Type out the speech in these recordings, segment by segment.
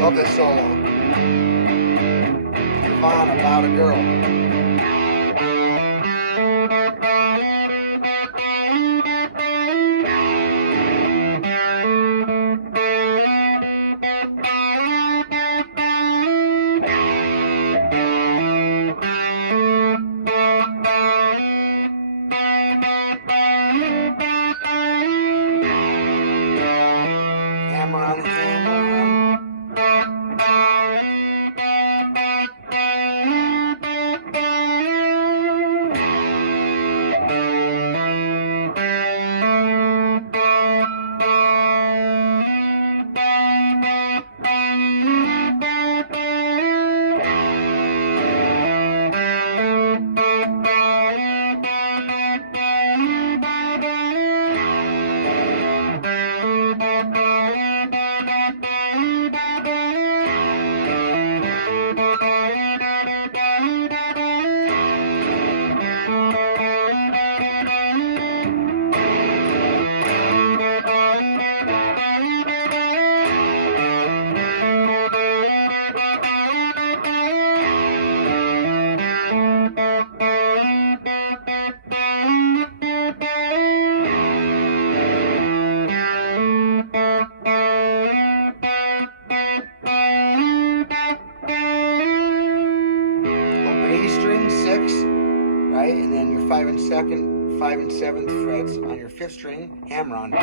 Love this solo. Nirvana, About a Girl. Hammer on the hammer on. A string 6, right, and then your 5 and 7th frets on your 5th string, hammer on. Go.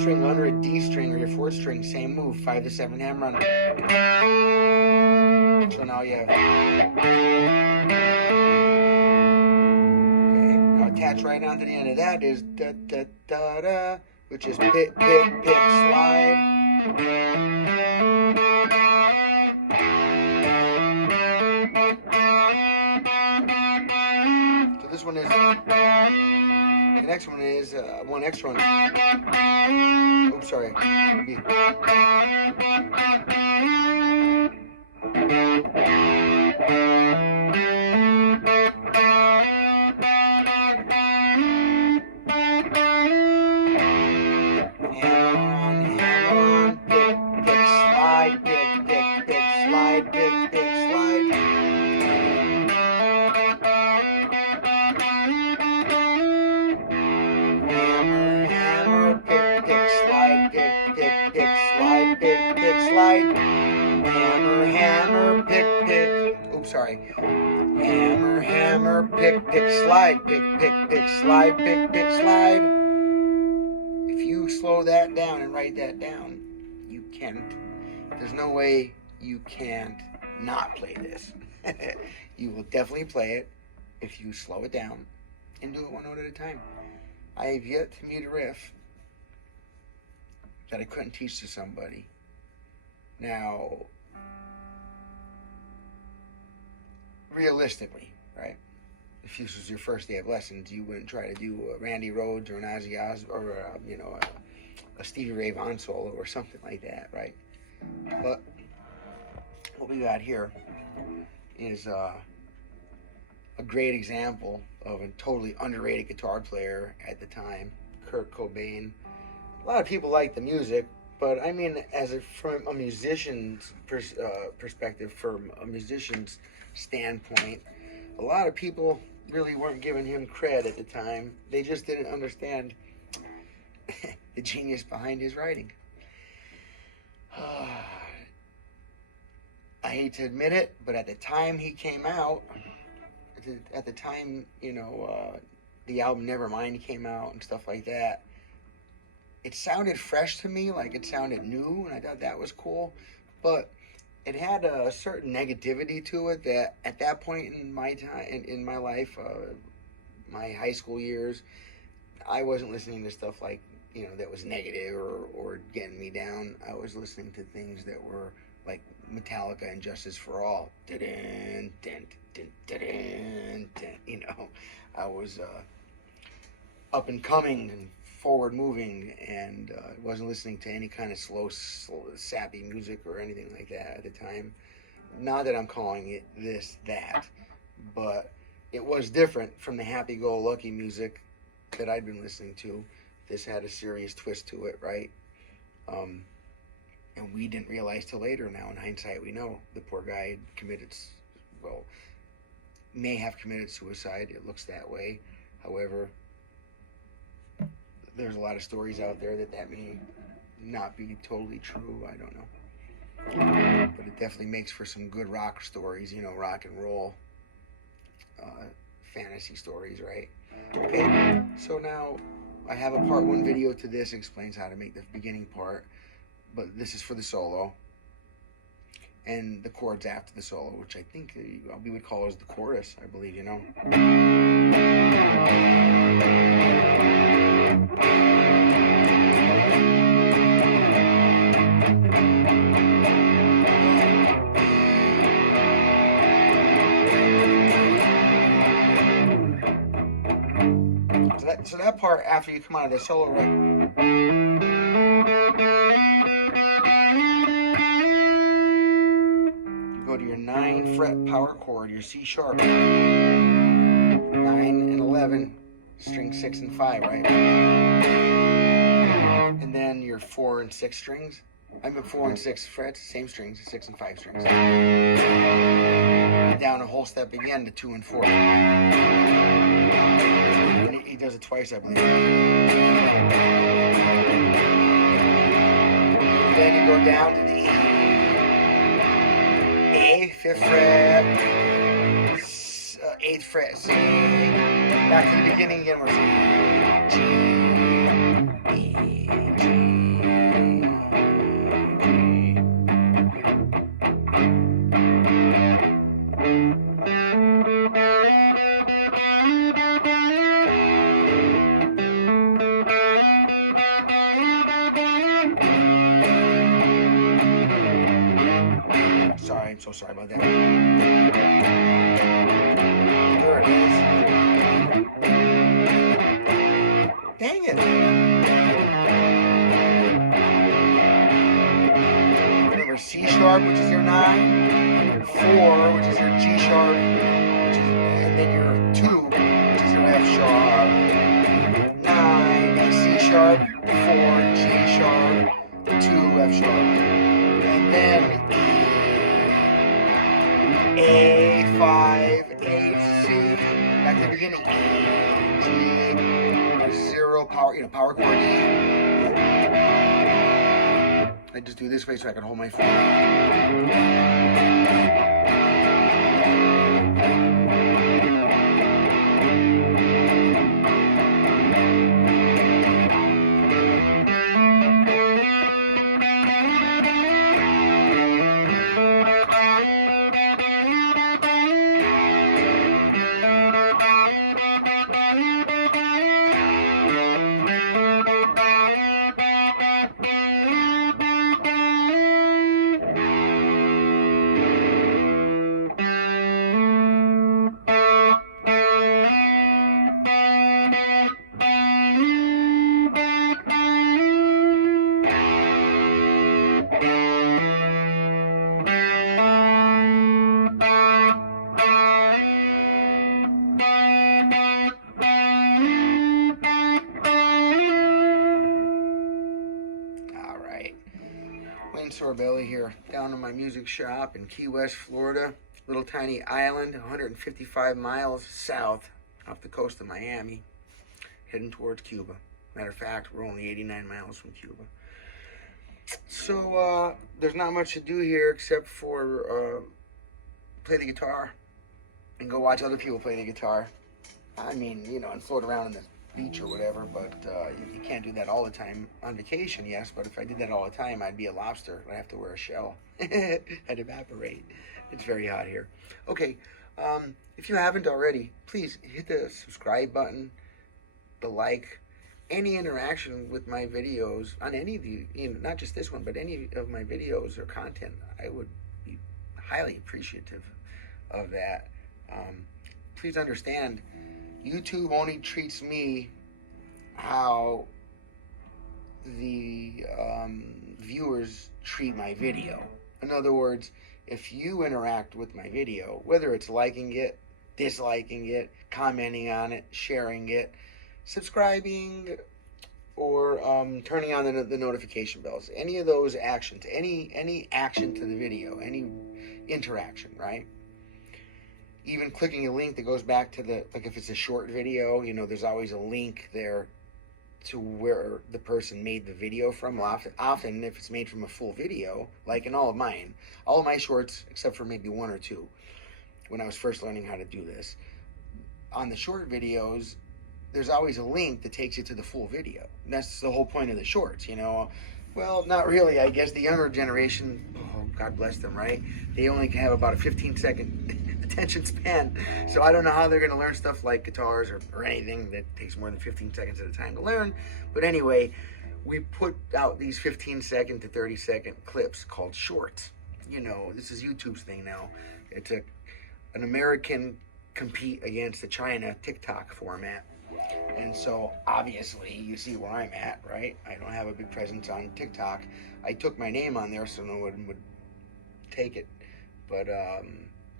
String under a D string or your 4th string, same move, 5 to 7 hammer on. So now you have. Okay, now attach right onto the end of that is da da da da, which is pick, slide. So this one is, the next one is one extra one. Oops, sorry. Slide, hammer, hammer, pick, oops, sorry, hammer, hammer, pick, slide, pick, slide, pick, slide. If you slow that down and write that down, you can't, there's no way you can't not play this. You will definitely play it if you slow it down and do it one note at a time. I have yet to meet a riff that I couldn't teach to somebody. Now, realistically, right? If this was your first day of lessons, you wouldn't try to do a Randy Rhoads or an Ozzy Osbourne or a Stevie Ray Vaughan solo or something like that, right? But what we got here is a great example of a totally underrated guitar player at the time, Kurt Cobain. A lot of people like the music, but I mean, from a musician's perspective, from a musician's standpoint, a lot of people really weren't giving him cred at the time. They just didn't understand the genius behind his writing. I hate to admit it, but at the time he came out, at the time, the album Nevermind came out and stuff like that, it sounded fresh to me, like it sounded new, and I thought that was cool. But it had a certain negativity to it that at that point in my time, in my life, my high school years, I wasn't listening to stuff like, that was negative or getting me down. I was listening to things that were like Metallica and Justice for All. Dun, dun, dun, dun, dun, dun. I was up and coming and forward moving, and wasn't listening to any kind of slow, sappy music or anything like that at the time. Not that I'm calling it that, but it was different from the happy-go-lucky music that I'd been listening to. This had a serious twist to it, right? And we didn't realize till later. Now, in hindsight, we know the poor guy may have committed suicide. It looks that way. However, there's a lot of stories out there that may not be totally true. I don't know. But it definitely makes for some good rock stories, rock and roll fantasy stories, right? Okay, so now I have a part 1 video to this. Explains how to make the beginning part. But this is for the solo. And the chords after the solo, which I think we would call as the chorus, I believe, So that part after you come out of the solo, right? You go to your 9 fret power chord, your C sharp, 9 and 11, string 6 and 5, right? And then your 4 and 6 strings. I'm at 4 and 6 frets, same strings, 6 and 5 strings. Down a whole step again to 2 and 4. And he does it twice, I believe. Then you go down to the A, 5th fret, 8th fret, C. Back to the beginning again, we're C, G, E, G. I'm so sorry about that. There it is. Dang it. Remember C sharp, which is your 9, 4, which is your G sharp, and then your 2, which is your F sharp, 9, A C sharp, 4, G sharp, 2, F sharp, and then A5, A, C, back to the beginning, E, G, 0, power chord E. I just do this way so I can hold my phone. Sorbelli here, down in my music shop in Key West, Florida. Little tiny island, 155 miles south off the coast of Miami, heading towards Cuba. Matter of fact, we're only 89 miles from Cuba. So there's not much to do here except for play the guitar and go watch other people play the guitar. I mean, you know, and float around in the beach or whatever, but you can't do that all the time. On vacation, yes, but if I did that all the time, I'd be a lobster. I'd have to wear a shell. I'd evaporate. It's very hot here. Okay, if you haven't already, please hit the subscribe button, the like, any interaction with my videos on any of the, you know, not just this one, but any of my videos or content. I would be highly appreciative of that. Please understand, YouTube only treats me how the viewers treat my video. In other words, if you interact with my video, whether it's liking it, disliking it, commenting on it, sharing it, subscribing, or turning on the notification bells, any of those actions, any action to the video, any interaction, right? Even clicking a link that goes back to the, like if it's a short video, you know, there's always a link there to where the person made the video from. Often if it's made from a full video, like in all of my shorts, except for maybe one or two, when I was first learning how to do this, on the short videos, there's always a link that takes you to the full video. And that's the whole point of the shorts, you know. Well, not really. I guess the younger generation, oh, God bless them, right? They only can have about a 15-second attention span. So I don't know how they're going to learn stuff like guitars or anything that takes more than 15 seconds at a time to learn. But anyway, we put out these 15-second to 30-second clips called shorts. You know, this is YouTube's thing now. It's an American compete against the China TikTok format. And so obviously you see where I'm at, right? I don't have a big presence on TikTok. I took my name on there so no one would take it. But,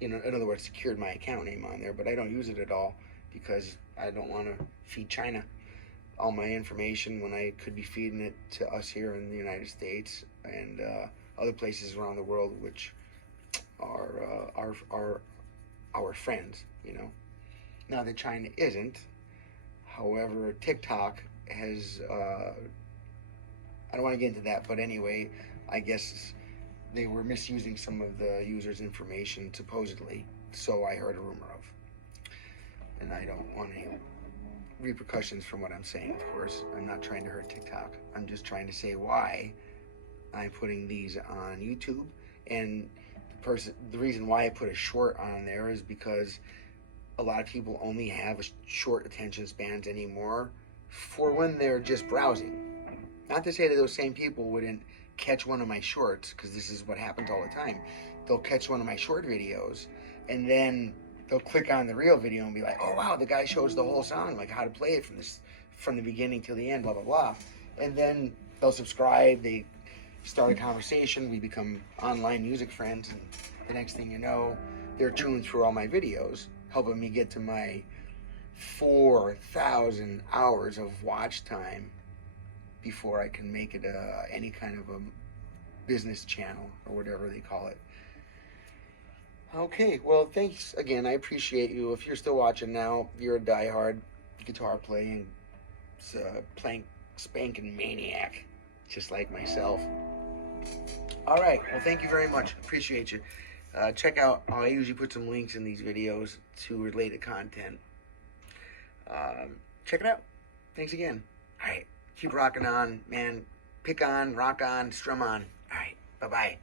you know, in other words, secured my account name on there. But I don't use it at all because I don't want to feed China all my information when I could be feeding it to us here in the United States and other places around the world, which are our friends, you know. Now that China isn't. However, TikTok has, I don't want to get into that, but anyway, I guess they were misusing some of the users' information, supposedly, so I heard a rumor of. And I don't want any repercussions from what I'm saying, of course. I'm not trying to hurt TikTok. I'm just trying to say why I'm putting these on YouTube. And the reason why I put a short on there is because a lot of people only have short attention spans anymore for when they're just browsing. Not to say that those same people wouldn't catch one of my shorts, because this is what happens all the time. They'll catch one of my short videos and then they'll click on the real video and be like, oh wow, the guy shows the whole song, like how to play it from the beginning till the end, blah blah blah. And then they'll subscribe, they start a conversation, we become online music friends, and the next thing you know, they're chewing through all my videos, helping me get to my 4,000 hours of watch time before I can make it any kind of a business channel or whatever they call it. Okay, well, thanks again. I appreciate you. If you're still watching now, you're a diehard guitar playing, spanking maniac, just like myself. All right, well, thank you very much. Appreciate you. Check out, I usually put some links in these videos to related content. Check it out. Thanks again. All right, keep rocking on, man. Pick on, rock on, strum on. All right, bye-bye.